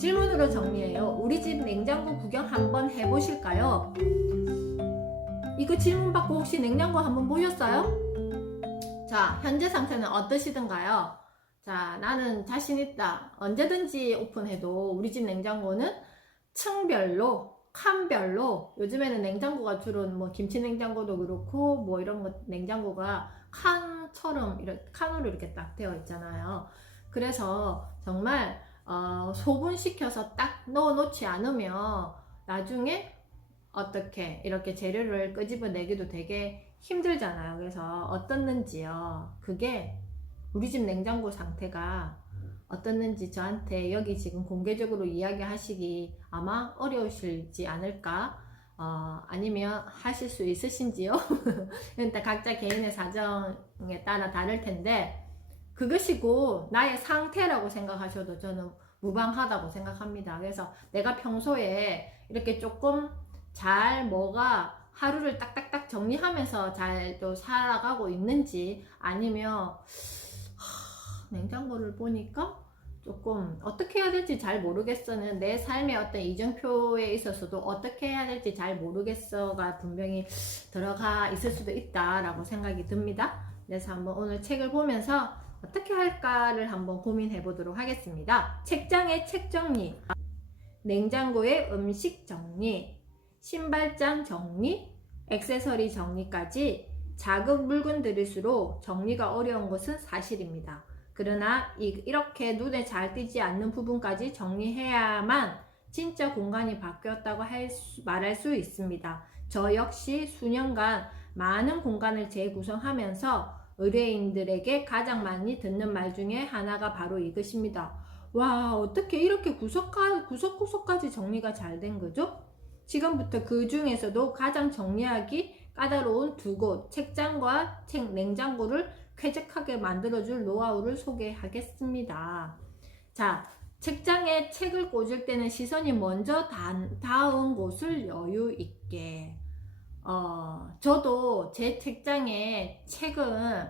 질문으로 정리해요. 우리 집 냉장고 구경 한번 해보실까요? 이거 질문 받고 혹시 냉장고 한번 보셨어요? 자, 현재 상태는 어떠시던가요? 자, 나는 자신 있다. 언제든지 오픈해도 우리 집 냉장고는 층별로, 칸별로, 요즘에는 냉장고가 주로 뭐 김치 냉장고도 그렇고 뭐 이런 거 냉장고가 칸처럼 이렇게 칸으로 이렇게 딱 되어 있잖아요. 그래서 정말 소분시켜서 딱 넣어 놓지 않으면 나중에 어떻게 이렇게 재료를 끄집어내기도 되게 힘들잖아요. 그래서 어떻는지요. 그게 우리 집 냉장고 상태가 어떻는지 저한테 여기 지금 공개적으로 이야기하시기 아마 어려우실지 않을까. 아니면 하실 수 있으신지요? 일단 각자 개인의 사정에 따라 다를 텐데 그것이고 나의 상태라고 생각하셔도 저는 무방하다고 생각합니다. 그래서 내가 평소에 이렇게 조금 잘 뭐가 하루를 딱딱딱 정리하면서 잘 또 살아가고 있는지 아니면 냉장고를 보니까 조금 어떻게 해야 될지 잘 모르겠어는 내 삶의 어떤 이정표에 있어서도 어떻게 해야 될지 잘 모르겠어가 분명히 들어가 있을 수도 있다라고 생각이 듭니다. 그래서 한번 오늘 책을 보면서 어떻게 할까를 한번 고민해 보도록 하겠습니다. 책장의 책 정리, 냉장고의 음식 정리, 신발장 정리, 액세서리 정리까지 작은 물건들일수록 정리가 어려운 것은 사실입니다. 그러나 이렇게 눈에 잘 띄지 않는 부분까지 정리해야만 진짜 공간이 바뀌었다고 말할 수 있습니다. 저 역시 수년간 많은 공간을 재구성하면서 의뢰인들에게 가장 많이 듣는 말 중에 하나가 바로 이것입니다. 와, 어떻게 이렇게 구석구석까지 정리가 잘 된 거죠? 지금부터 그 중에서도 가장 정리하기 까다로운 두 곳, 책장과 냉장고를 쾌적하게 만들어줄 노하우를 소개하겠습니다. 자, 책장에 책을 꽂을 때는 시선이 먼저 닿은 곳을 여유 있게. 저도 제 책장에 책은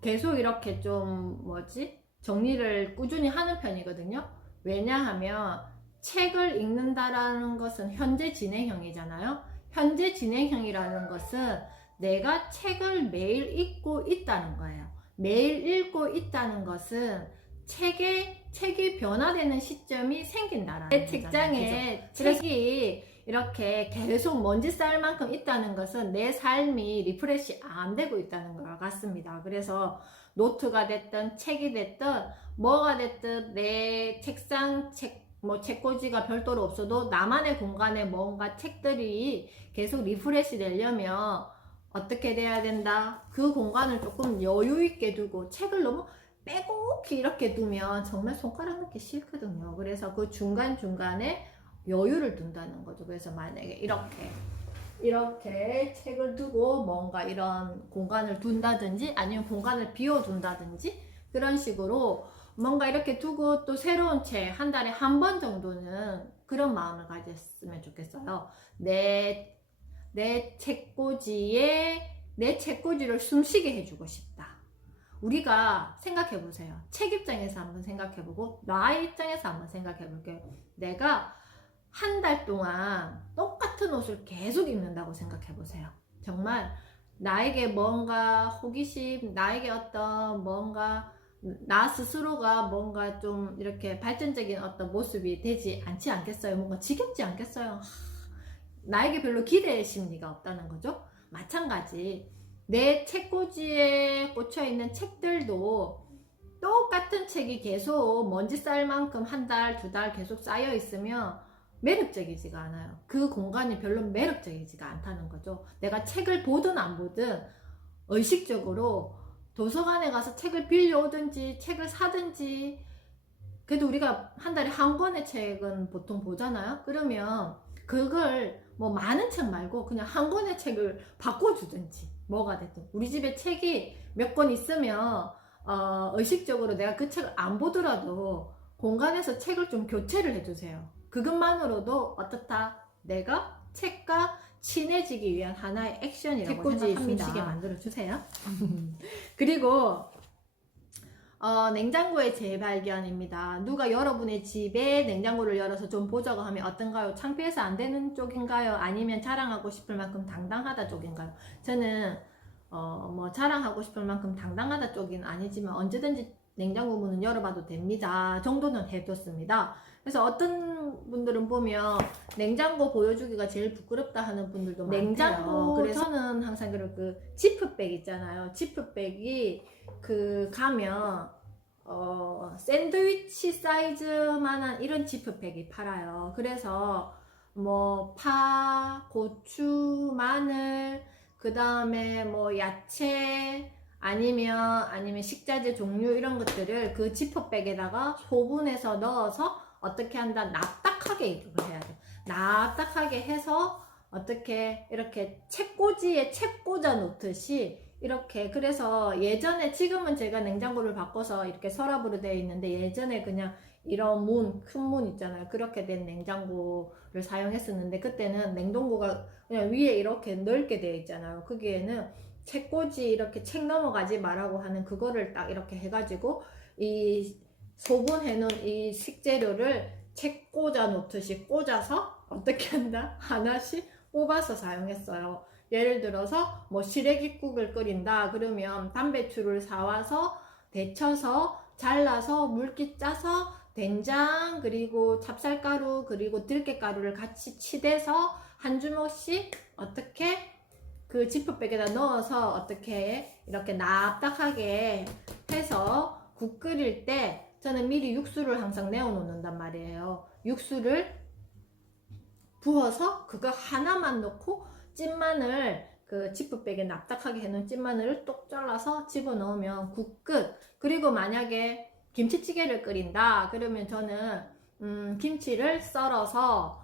계속 이렇게 좀 정리를 꾸준히 하는 편이거든요. 왜냐하면 책을 읽는다라는 것은 현재 진행형이잖아요. 현재 진행형이라는 것은 내가 책을 매일 읽고 있다는 거예요. 매일 읽고 있다는 것은 책이 변화되는 시점이 생긴다라는 거잖아요. 내 책장에 책이 이렇게 계속 먼지 쌓일 만큼 있다는 것은 내 삶이 리프레시 안 되고 있다는 것 같습니다. 그래서 노트가 됐든 책이 됐든 뭐가 됐든 내 책상 책꽂이가 별도로 없어도 나만의 공간에 뭔가 책들이 계속 리프레시 되려면 어떻게 돼야 된다? 그 공간을 조금 여유 있게 두고 책을 너무 빼곡히 이렇게 두면 정말 손가락 넣기 싫거든요. 그래서 그 중간중간에 여유를 둔다는 거죠. 그래서 만약에 이렇게 책을 두고 뭔가 이런 공간을 둔다든지 아니면 공간을 비워둔다든지 그런 식으로 뭔가 이렇게 두고 또 새로운 책 한 달에 한 번 정도는 그런 마음을 가졌으면 좋겠어요. 내 책꽂이를 숨쉬게 해주고 싶다. 우리가 생각해 보세요. 책 입장에서 한번 생각해 보고 나의 입장에서 한번 생각해 볼게요. 내가 한 달 동안 똑같은 옷을 계속 입는다고 생각해 보세요. 정말 나에게 뭔가 호기심, 나에게 어떤 뭔가 나 스스로가 뭔가 좀 이렇게 발전적인 어떤 모습이 되지 않지 않겠어요? 뭔가 지겹지 않겠어요? 나에게 별로 기대 심리가 없다는 거죠. 마찬가지 내 책꽂이에 꽂혀 있는 책들도 똑같은 책이 계속 먼지 쌓일 만큼 한 달, 두 달 계속 쌓여 있으면 매력적이지가 않아요. 그 공간이 별로 매력적이지가 않다는 거죠. 내가 책을 보든 안 보든 의식적으로 도서관에 가서 책을 빌려오든지 책을 사든지 그래도 우리가 한 달에 한 권의 책은 보통 보잖아요. 그러면 그걸 뭐 많은 책 말고 그냥 한 권의 책을 바꿔주든지 뭐가 됐든 우리 집에 책이 몇 권 있으면 의식적으로 내가 그 책을 안 보더라도 공간에서 책을 좀 교체를 해주세요. 그것만으로도 어떻다? 내가 책과 친해지기 위한 하나의 액션이라고 생각합니다. 책꽂이 숨쉬게 만들어주세요. 그리고 냉장고의 재발견입니다. 누가 여러분의 집에 냉장고를 열어서 좀 보자고 하면 어떤가요? 창피해서 안 되는 쪽인가요? 아니면 자랑하고 싶을 만큼 당당하다 쪽인가요? 저는 뭐 자랑하고 싶을 만큼 당당하다 쪽은 아니지만 언제든지 냉장고 문은 열어봐도 됩니다 정도는 해뒀습니다. 그래서 어떤 분들은 보면 냉장고 보여주기가 제일 부끄럽다 하는 분들도 많대요. 냉장고, 그래서 저는 항상 그 지프백 있잖아요. 지프백이 가면 샌드위치 사이즈만한 이런 지프백이 팔아요. 그래서 뭐 파, 고추, 마늘, 그 다음에 뭐 야채 아니면 식자재 종류 이런 것들을 그 지퍼백에다가 소분해서 넣어서 어떻게 한다? 납작하게 이렇게 해야 돼. 납작하게 해서 어떻게 이렇게 책꽂이에 책 꽂아 놓듯이 이렇게. 그래서 예전에, 지금은 제가 냉장고를 바꿔서 이렇게 서랍으로 되어 있는데 예전에 그냥 이런 큰 문 있잖아요. 그렇게 된 냉장고를 사용했었는데 그때는 냉동고가 그냥 위에 이렇게 넓게 되어 있잖아요. 거기에는 책꽂이 이렇게 책 넘어가지 말라고 하는 그거를 딱 이렇게 해가지고 이 소분해 놓은 이 식재료를 책 꽂아 놓듯이 꽂아서 어떻게 한다? 하나씩 뽑아서 사용했어요. 예를 들어서 뭐 시래기국을 끓인다 그러면 담배추를 사와서 데쳐서 잘라서 물기 짜서 된장 그리고 찹쌀가루 그리고 들깨가루를 같이 치대서 한 주먹씩 어떻게 그 지퍼백에다 넣어서 어떻게 이렇게 납작하게 해서 국 끓일 때 저는 미리 육수를 항상 내어 놓는단 말이에요. 육수를 부어서 그거 하나만 넣고 찐마늘, 그 지퍼백에 납작하게 해놓은 찐마늘을 똑 잘라서 집어넣으면 국 끝. 그리고 만약에 김치찌개를 끓인다 그러면 저는 김치를 썰어서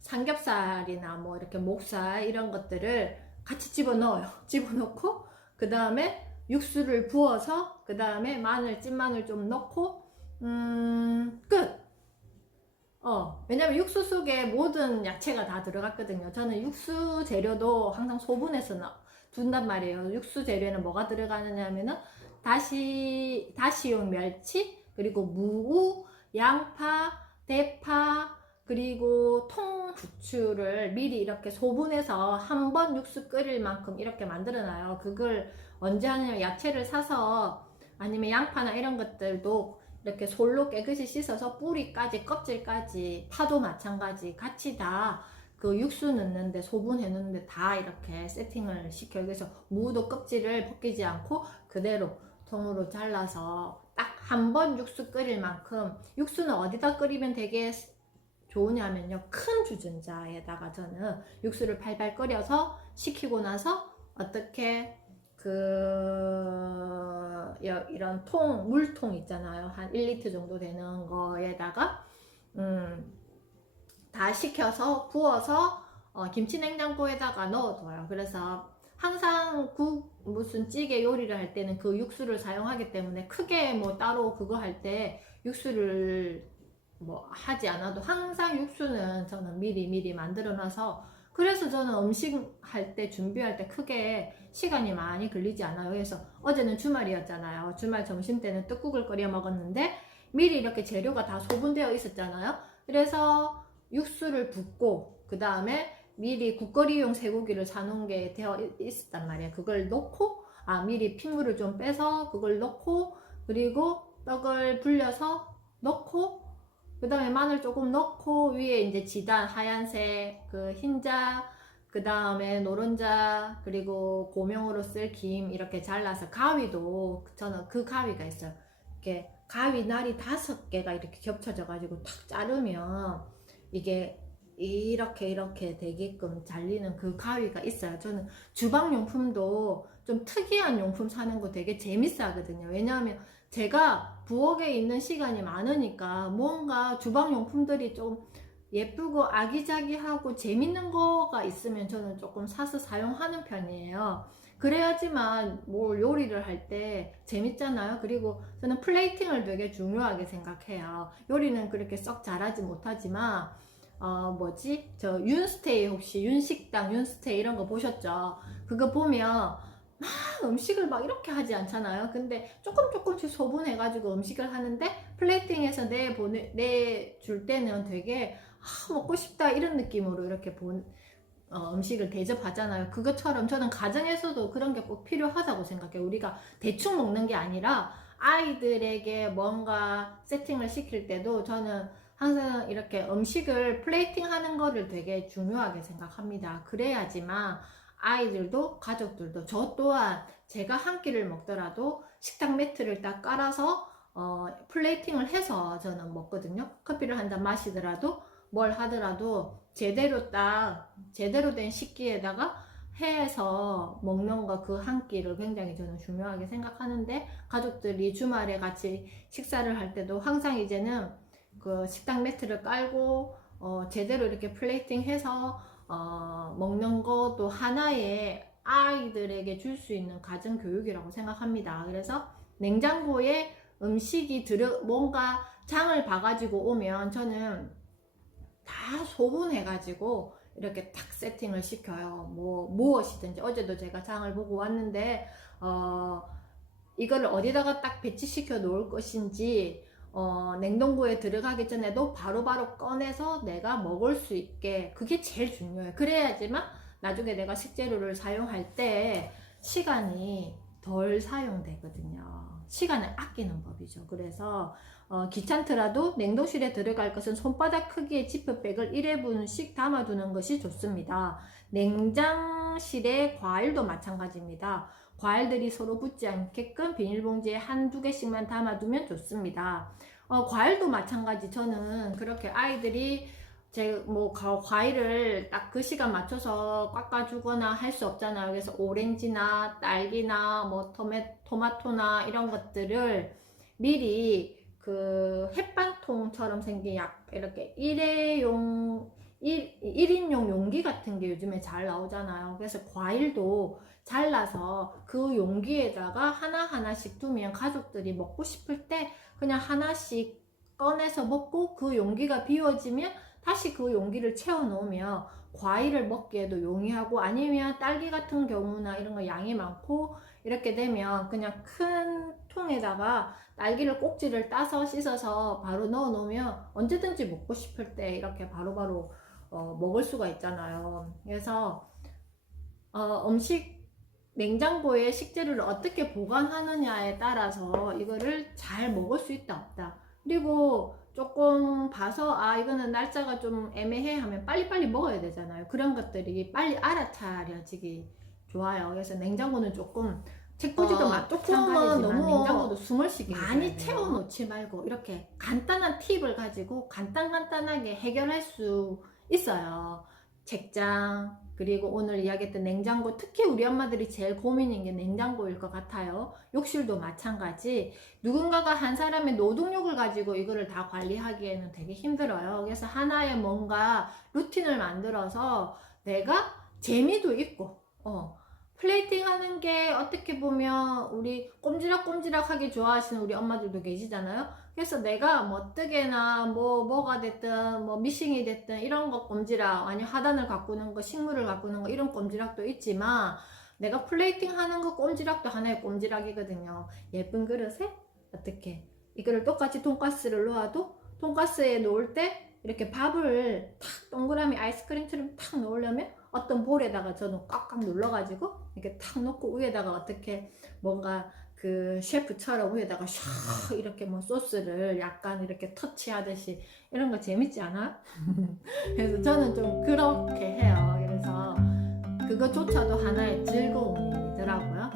삼겹살이나 뭐 이렇게 목살 이런 것들을 같이 집어넣어요. 집어넣고 그 다음에 육수를 부어서 그 다음에 찐마늘 좀 넣고 끝. 왜냐면 육수 속에 모든 야채가 다 들어갔거든요. 저는 육수 재료도 항상 소분해서 둔단 말이에요. 육수 재료에는 뭐가 들어가느냐 하면은 다시용 멸치, 그리고 무우, 양파, 대파, 그리고 통후추를 미리 이렇게 소분해서 한 번 육수 끓일 만큼 이렇게 만들어놔요. 그걸 언제 하냐면 야채를 사서 아니면 양파나 이런 것들도 이렇게 솔로 깨끗이 씻어서 뿌리까지 껍질까지 파도 마찬가지 같이 다 그 육수 넣는데 소분해 놓는데 다 이렇게 세팅을 시켜요. 그래서 무도 껍질을 벗기지 않고 그대로 통으로 잘라서 딱 한 번 육수 끓일 만큼. 육수는 어디다 끓이면 되게 좋으냐면요, 큰 주전자에다가 저는 육수를 팔팔 끓여서 식히고 나서 어떻게 이런 물통 있잖아요. 한 1리터 정도 되는 거에다가 다 식혀서 부어서 김치 냉장고에다가 넣어둬요. 그래서 항상 무슨 찌개 요리를 할 때는 그 육수를 사용하기 때문에 크게 뭐 따로 그거 할 때 육수를 뭐 하지 않아도 항상 육수는 저는 미리 만들어 놔서, 그래서 저는 음식 할 때 준비할 때 크게 시간이 많이 걸리지 않아요. 그래서 어제는 주말이었잖아요. 주말 점심 때는 떡국을 끓여 먹었는데 미리 이렇게 재료가 다 소분되어 있었잖아요. 그래서 육수를 붓고 그 다음에 미리 국거리용 쇠고기를 사놓은 게 되어 있었단 말이에요. 그걸 넣고 미리 핏물을 좀 빼서 그걸 넣고, 그리고 떡을 불려서 넣고, 그 다음에 마늘 조금 넣고 위에 이제 지단 하얀색 그 흰자, 그 다음에 노른자, 그리고 고명으로 쓸 김 이렇게 잘라서, 가위도 저는 그 가위가 있어요. 이렇게 가위 날이 5개가 이렇게 겹쳐져 가지고 탁 자르면 이게 이렇게 되게끔 잘리는 그 가위가 있어요. 저는 주방용품도 좀 특이한 용품 사는 거 되게 재밌어 하거든요. 왜냐하면 제가 부엌에 있는 시간이 많으니까 뭔가 주방용품들이 좀 예쁘고 아기자기하고 재밌는 거가 있으면 저는 조금 사서 사용하는 편이에요. 그래야지만 뭘 요리를 할 때 재밌잖아요. 그리고 저는 플레이팅을 되게 중요하게 생각해요. 요리는 그렇게 썩 잘하지 못하지만 저 윤스테이, 혹시 윤식당 윤스테이 이런 거 보셨죠? 그거 보면 음식을 막 이렇게 하지 않잖아요. 근데 조금씩 소분해가지고 음식을 하는데 플레이팅해서 내줄 때는 되게 먹고 싶다 이런 느낌으로 이렇게 음식을 대접하잖아요. 그것처럼 저는 가정에서도 그런 게 꼭 필요하다고 생각해요. 우리가 대충 먹는 게 아니라 아이들에게 뭔가 세팅을 시킬 때도 저는 항상 이렇게 음식을 플레이팅 하는 거를 되게 중요하게 생각합니다. 그래야지만 아이들도 가족들도 저 또한 제가 한 끼를 먹더라도 식탁 매트를 딱 깔아서 플레이팅을 해서 저는 먹거든요. 커피를 한 잔 마시더라도 뭘 하더라도 제대로 된 식기에다가 해서 먹는 거 그 한 끼를 굉장히 저는 중요하게 생각하는데, 가족들이 주말에 같이 식사를 할 때도 항상 이제는 그 식탁 매트를 깔고 제대로 이렇게 플레이팅 해서 먹는 것도 하나의 아이들에게 줄 수 있는 가정 교육이라고 생각합니다. 그래서 냉장고에 음식이 뭔가 장을 봐가지고 오면 저는 다 소분해가지고 이렇게 탁 세팅을 시켜요. 무엇이든지. 어제도 제가 장을 보고 왔는데 이거를 어디다가 딱 배치시켜 놓을 것인지 냉동고에 들어가기 전에도 바로바로 꺼내서 내가 먹을 수 있게, 그게 제일 중요해요. 그래야지만 나중에 내가 식재료를 사용할 때 시간이 덜 사용되거든요. 시간을 아끼는 법이죠. 그래서 귀찮더라도 냉동실에 들어갈 것은 손바닥 크기의 지퍼백을 1회분씩 담아두는 것이 좋습니다. 냉장실에 과일도 마찬가지입니다. 과일들이 서로 붙지 않게끔 비닐봉지에 한두 개씩만 담아두면 좋습니다. 과일도 마찬가지. 저는 그렇게 아이들이 과일을 딱 그 시간 맞춰서 깎아주거나 할 수 없잖아요. 그래서 오렌지나 딸기나 토마토나 이런 것들을 미리 그 햇반통처럼 생긴 이렇게 1인용 용기 같은 게 요즘에 잘 나오잖아요. 그래서 과일도 잘라서 그 용기에다가 하나하나씩 두면 가족들이 먹고 싶을 때 그냥 하나씩 꺼내서 먹고, 그 용기가 비워지면 다시 그 용기를 채워 놓으면 과일을 먹기에도 용이하고, 아니면 딸기 같은 경우나 이런 거 양이 많고 이렇게 되면 그냥 큰 통에다가 딸기를 꼭지를 따서 씻어서 바로 넣어 놓으면 언제든지 먹고 싶을 때 이렇게 바로바로 먹을 수가 있잖아요. 그래서 냉장고에 식재료를 어떻게 보관하느냐에 따라서 이거를 잘 먹을 수 있다 없다. 그리고 조금 봐서 이거는 날짜가 좀 애매해 하면 빨리빨리 먹어야 되잖아요. 그런 것들이 빨리 알아차려지기 좋아요. 그래서 냉장고는 조금 책꽂이도 마찬가지지만 냉장고도 숨을 쉬게 많이 채워놓지 말고 이렇게 간단한 팁을 가지고 간단하게 해결할 수 있어요. 책장, 그리고 오늘 이야기했던 냉장고, 특히 우리 엄마들이 제일 고민인 게 냉장고일 것 같아요. 욕실도 마찬가지. 누군가가 한 사람의 노동력을 가지고 이거를 다 관리하기에는 되게 힘들어요. 그래서 하나의 뭔가 루틴을 만들어서 내가 재미도 있고 플레이팅 하는 게 어떻게 보면 우리 꼼지락꼼지락하게 좋아하시는 우리 엄마들도 계시잖아요. 그래서 내가 뜨개나 뭐가 됐든 미싱이 됐든 이런 거 꼼지락, 아니 하단을 가꾸는 거, 식물을 가꾸는 거 이런 꼼지락도 있지만, 내가 플레이팅 하는 거 꼼지락도 하나의 꼼지락이거든요. 예쁜 그릇에 어떻게 이거를 똑같이 돈가스를 놓아도 돈가스에 놓을 때 이렇게 밥을 탁 동그라미 아이스크림처럼 탁 놓으려면 어떤 볼에다가 저는 꽉꽉 눌러가지고 이렇게 탁 놓고 위에다가 어떻게 뭔가 그 셰프처럼 위에다가 샥 이렇게 소스를 약간 이렇게 터치하듯이, 이런 거 재밌지 않아? 그래서 저는 좀 그렇게 해요. 그래서 그거조차도 하나의 즐거움이더라고요.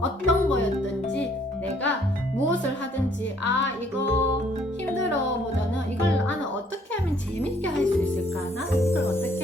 어떤 거였든지 내가 무엇을 하든지 이거 힘들어 보다는 이걸 나는 어떻게 하면 재밌게 할 수 있을까? 나는 이걸 어떻게